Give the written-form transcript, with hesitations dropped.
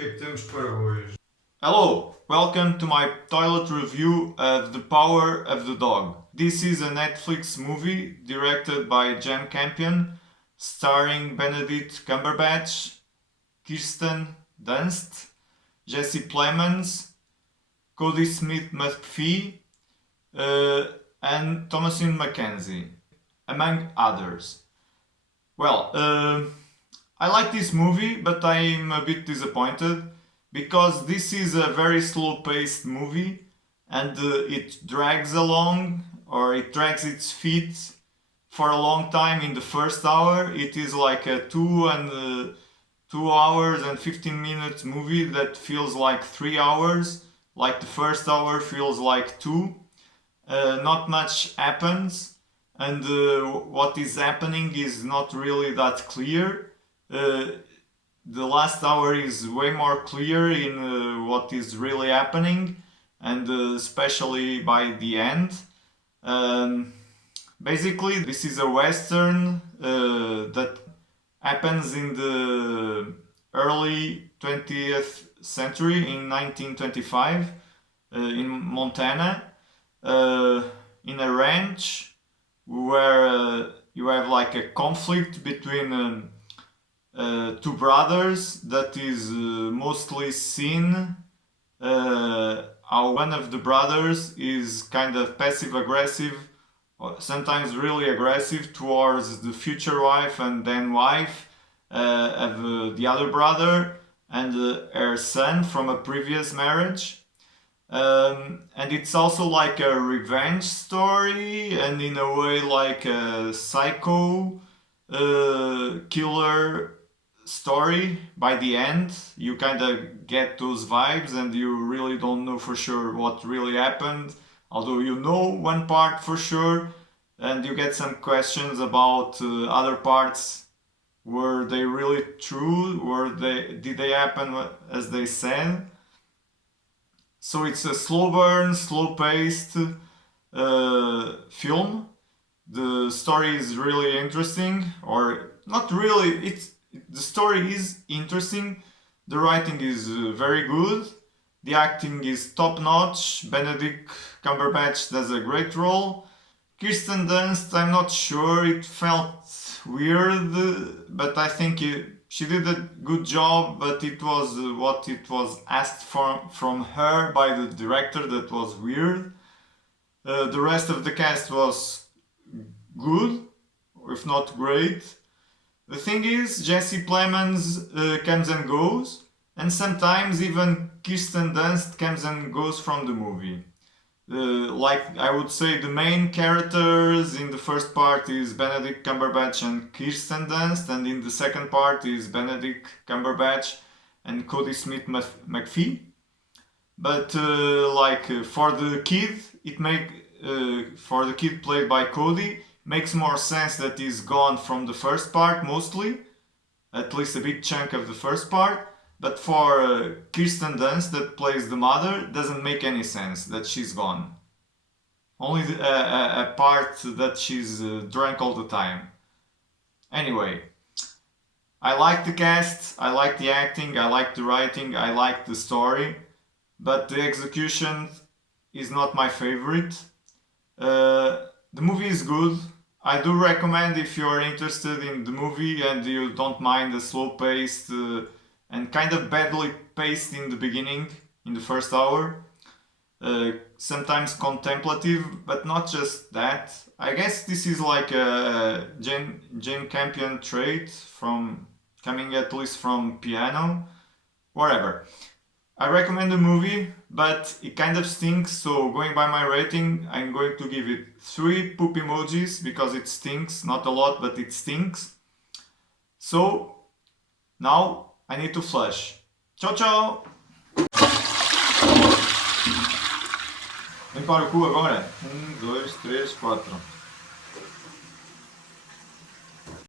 que é que temos para hoje? Hello, welcome to my toilet review of The Power of the Dog. This is a Netflix movie directed by Campion, starring Benedict Cumberbatch, Kirsten, Dunst, Jesse Plemons, Kodi Smit-McPhee, and Thomasin McKenzie, among others. Well, I like this movie, but I'm a bit disappointed because this is a very slow-paced movie and it drags along, or it drags its feet for a long time. In the first hour it is like a 2 hours and 15 minutes movie that feels like 3 hours, like the first hour feels like 2. Not much happens, and what is happening is not really that clear. The last hour is way more clear in what is really happening, and especially by the end. Basically, this is a western that happens in the early 20th century, in 1925, in Montana, in a ranch where you have like a conflict between two brothers that is mostly seen how one of the brothers is kind of passive aggressive, or sometimes really aggressive towards the future wife and then wife of the other brother and her son from a previous marriage. And it's also like a revenge story, and in a way like a psycho killer story. By the end you kind of get those vibes and you really don't know for sure what really happened, although you know one part for sure, and you get some questions about other parts. Were they really true? Did they happen as they said? So it's a slow burn, slow paced film. The story is really interesting, or not really. The story is interesting. The writing is very good. The acting is top notch. Benedict Cumberbatch does a great role. Kirsten Dunst, I'm not sure. It felt weird, but I think she did a good job. But it was what it was asked from her by the director that was weird. The rest of the cast was good, if not great. The thing is, Jesse Plemons comes and goes, and sometimes even Kirsten Dunst comes and goes from the movie. Like I would say, the main characters in the first part is Benedict Cumberbatch and Kirsten Dunst, and in the second part is Benedict Cumberbatch and Kodi Smit-McPhee. But for the kid, for the kid played by Kodi, makes more sense that he's gone from the first part mostly, at least a big chunk of the first part. But for Kirsten Dunst, that plays the mother, doesn't make any sense that she's gone. Only a part that she's drunk all the time. Anyway, I like the cast, I like the acting, I like the writing, I like the story, but the execution is not my favorite. The movie is good. I do recommend, if you are interested in the movie and you don't mind the slow-paced and kind of badly paced in the beginning, in the first hour. Sometimes contemplative, but not just that. I guess this is like a Jane Campion trait, from coming at least from piano. Whatever. I recommend the movie, but it kind of stinks, so going by my rating, I'm going to give it 3 poop emojis, because it stinks, not a lot, but it stinks. So, now I need to flush. Tchau, tchau! Limpar o cu agora. 1, 2, 3, 4.